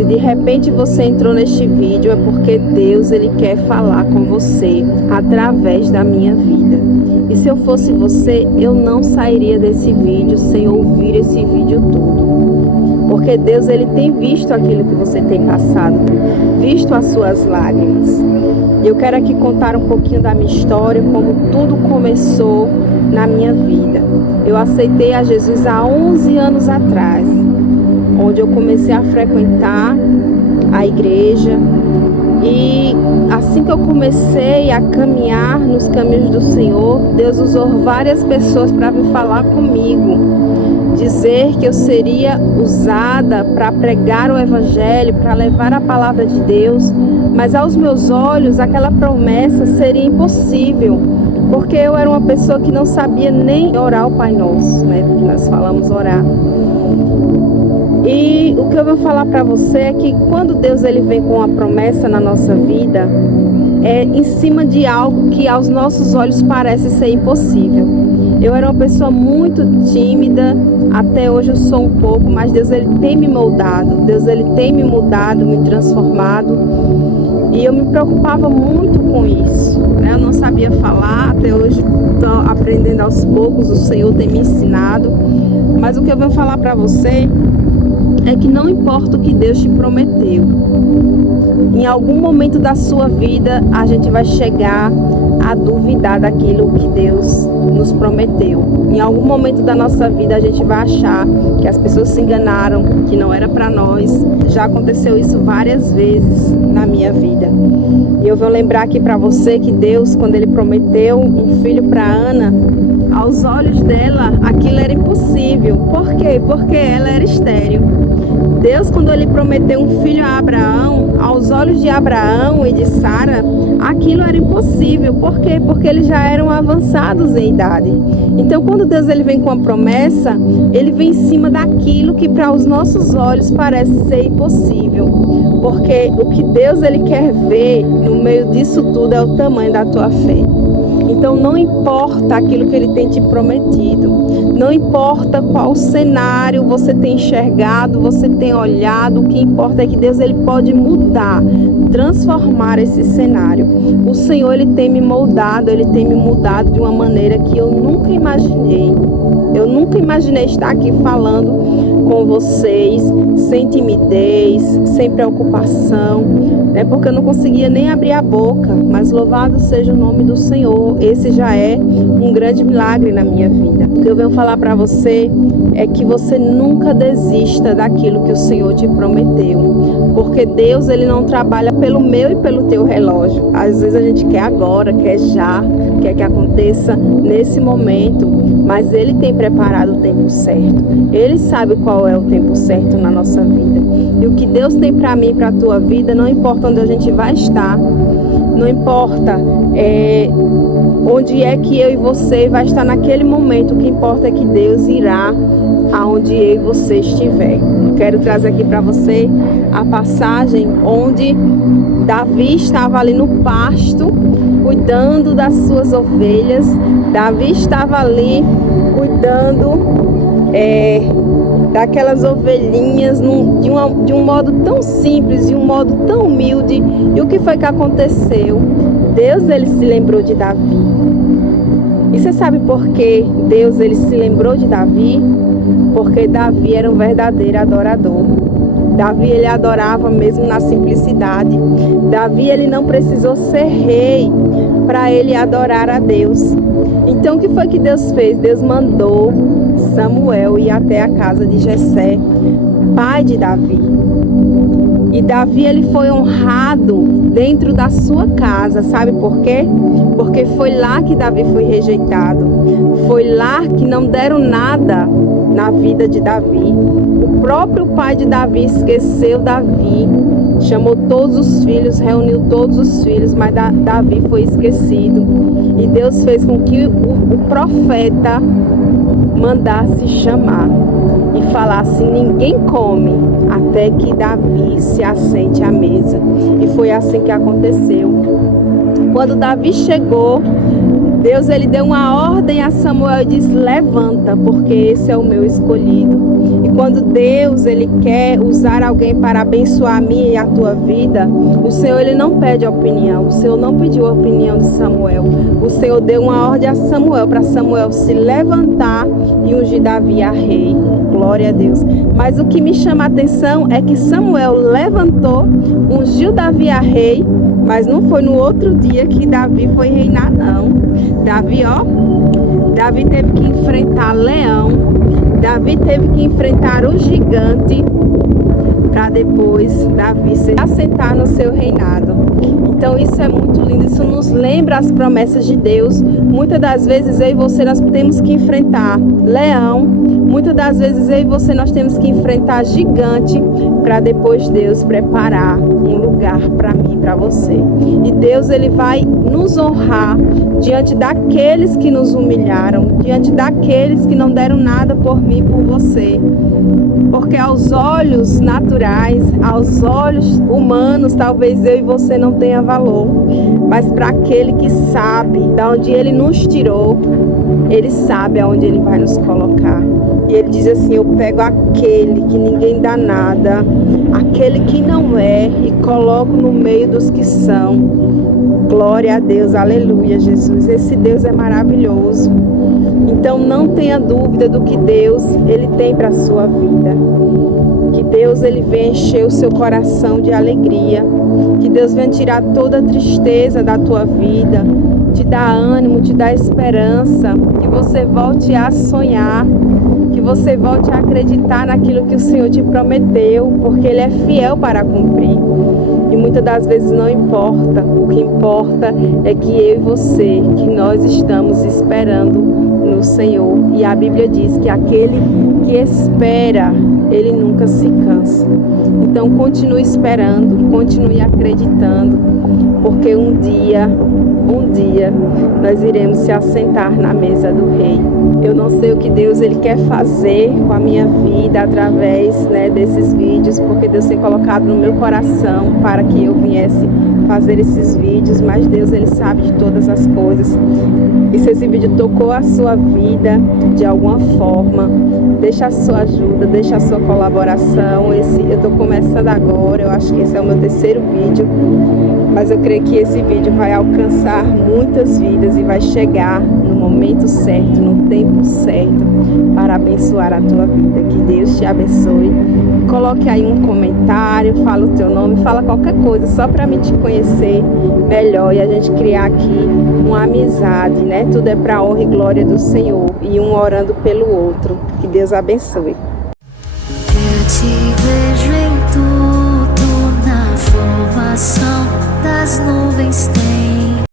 Se de repente você entrou neste vídeo, é porque Deus ele quer falar com você através da minha vida. E se eu fosse você, eu não sairia desse vídeo sem ouvir esse vídeo todo. Porque Deus ele tem visto aquilo que você tem passado, visto as suas lágrimas. E eu quero aqui contar um pouquinho da minha história, como tudo começou na minha vida. Eu aceitei a Jesus há 11 anos atrás, onde eu comecei a frequentar a igreja. E assim que eu comecei a caminhar nos caminhos do Senhor, Deus usou várias pessoas para vir falar comigo, dizer que eu seria usada para pregar o Evangelho, para levar a palavra de Deus, mas aos meus olhos aquela promessa seria impossível, porque eu era uma pessoa que não sabia nem orar o Pai Nosso, né? Porque nós falamos orar. E o que eu vou falar para você é que quando Deus ele vem com uma promessa na nossa vida, é em cima de algo que aos nossos olhos parece ser impossível. Eu era uma pessoa muito tímida, até hoje eu sou um pouco, mas Deus ele tem me moldado, Deus ele tem me mudado, me transformado. E eu me preocupava muito com isso, né? Eu não sabia falar, até hoje estou aprendendo aos poucos, o Senhor tem me ensinado. Mas o que eu vou falar para você é que não importa o que Deus te prometeu, em algum momento da sua vida a gente vai chegar a duvidar daquilo que Deus nos prometeu. Em algum momento da nossa vida a gente vai achar que as pessoas se enganaram, que não era para nós. Já aconteceu isso várias vezes na minha vida. E eu vou lembrar aqui para você que Deus, quando ele prometeu um filho para Ana, aos olhos dela aquilo era impossível. Por quê? Porque ela era estéril. Deus, quando ele prometeu um filho a Abraão, aos olhos de Abraão e de Sara, aquilo era impossível. Por quê? Porque eles já eram avançados em idade. Então, quando Deus ele vem com a promessa, ele vem em cima daquilo que para os nossos olhos parece ser impossível. Porque o que Deus ele quer ver no meio disso tudo é o tamanho da tua fé. Então não importa aquilo que ele tem te prometido, não importa qual cenário você tem enxergado, você tem olhado, o que importa é que Deus ele pode mudar, transformar esse cenário. O Senhor ele tem me moldado, ele tem me mudado de uma maneira que eu nunca imaginei. Eu nunca imaginei estar aqui falando com vocês, sem timidez, sem preocupação, né? Porque eu não conseguia nem abrir a boca, mas louvado seja o nome do Senhor. Esse já é um grande milagre na minha vida. O que eu venho falar para você é que você nunca desista daquilo que o Senhor te prometeu, porque Deus ele não trabalha pelo meu e pelo teu relógio. Às vezes a gente quer agora, quer já, quer que aconteça nesse momento, mas ele tem preparado o tempo certo. Ele sabe qual é o tempo certo na nossa vida. E o que Deus tem para mim e para a tua vida, não importa onde a gente vai estar, não importa onde é que eu e você vai estar naquele momento, o que importa é que Deus irá aonde eu e você estiver. Quero trazer aqui para você a passagem onde Davi estava ali no pasto, cuidando das suas ovelhas. Davi estava ali cuidando daquelas ovelhinhas de um modo tão simples, de um modo tão humilde. E o que foi que aconteceu? Deus ele se lembrou de Davi. E você sabe por que Deus ele se lembrou de Davi? Porque Davi era um verdadeiro adorador. Davi ele adorava mesmo na simplicidade. Davi ele não precisou ser rei para ele adorar a Deus. Então o que foi que Deus fez? Deus mandou Samuel ir até a casa de Jessé, pai de Davi. E Davi ele foi honrado dentro da sua casa. Sabe por quê? Porque foi lá que Davi foi rejeitado. Foi lá que não deram nada na vida de Davi. O próprio pai de Davi esqueceu Davi, chamou todos os filhos, reuniu todos os filhos, mas Davi foi esquecido. E Deus fez com que o profeta mandasse chamar e falasse: ninguém come até que Davi se assente à mesa. E foi assim que aconteceu. Quando Davi chegou, Deus, ele deu uma ordem a Samuel e disse: levanta, porque esse é o meu escolhido. E quando Deus, ele quer usar alguém para abençoar a minha e a tua vida, o Senhor, ele não pede opinião. O Senhor não pediu a opinião de Samuel. O Senhor deu uma ordem a Samuel, para Samuel se levantar e ungir Davi a rei. Glória a Deus. Mas o que me chama a atenção é que Samuel levantou, ungiu Davi a rei, mas não foi no outro dia que Davi foi reinar, não. Davi teve que enfrentar leão, Davi teve que enfrentar o gigante, para depois Davi se assentar no seu reinado. Então isso é muito lindo, isso nos lembra as promessas de Deus. Muitas das vezes eu e você nós temos que enfrentar leão, muitas das vezes eu e você nós temos que enfrentar gigante, para depois Deus preparar um lugar para mim, para você. E Deus, ele vai nos honrar diante daqueles que nos humilharam, diante daqueles que não deram nada por mim e por você. Porque aos olhos naturais, aos olhos humanos, talvez eu e você não tenha valor. Mas para aquele que sabe de onde ele nos tirou, ele sabe aonde ele vai nos colocar. E ele diz assim: eu pego aquele que ninguém dá nada, aquele que não é, e coloco no meio dos que são. Glória a Deus, aleluia, Jesus. Esse Deus é maravilhoso. Então não tenha dúvida do que Deus, ele tem para a sua vida. Que Deus, ele vem encher o seu coração de alegria. Que Deus venha tirar toda a tristeza da tua vida, te dar ânimo, te dar esperança. Que você volte a sonhar, que você volte a acreditar naquilo que o Senhor te prometeu, porque ele é fiel para cumprir. E muitas das vezes não importa, o que importa é que eu e você, que nós estamos esperando no Senhor. E a Bíblia diz que aquele que espera, ele nunca se cansa. Então continue esperando, continue acreditando, porque um dia nós iremos se assentar na mesa do Rei. Eu não sei o que Deus, ele quer fazer com a minha vida através, desses vídeos, porque Deus tem colocado no meu coração para que eu viesse fazer esses vídeos, mas Deus, ele sabe de todas as coisas. E se esse vídeo tocou a sua vida de alguma forma, deixa a sua ajuda, deixa a sua colaboração. Eu estou começando agora, eu acho que esse é o meu terceiro vídeo, mas eu creio que esse vídeo vai alcançar muitas vidas e vai chegar no momento certo, no tempo certo, para abençoar a tua vida. Que Deus te abençoe. Coloque aí um comentário, fala o teu nome, fala qualquer coisa, só para mim te conhecer melhor e a gente criar aqui uma amizade, Tudo é para a honra e glória do Senhor, e um orando pelo outro. Que Deus abençoe. Eu te vejo em tudo, na formação das nuvens tem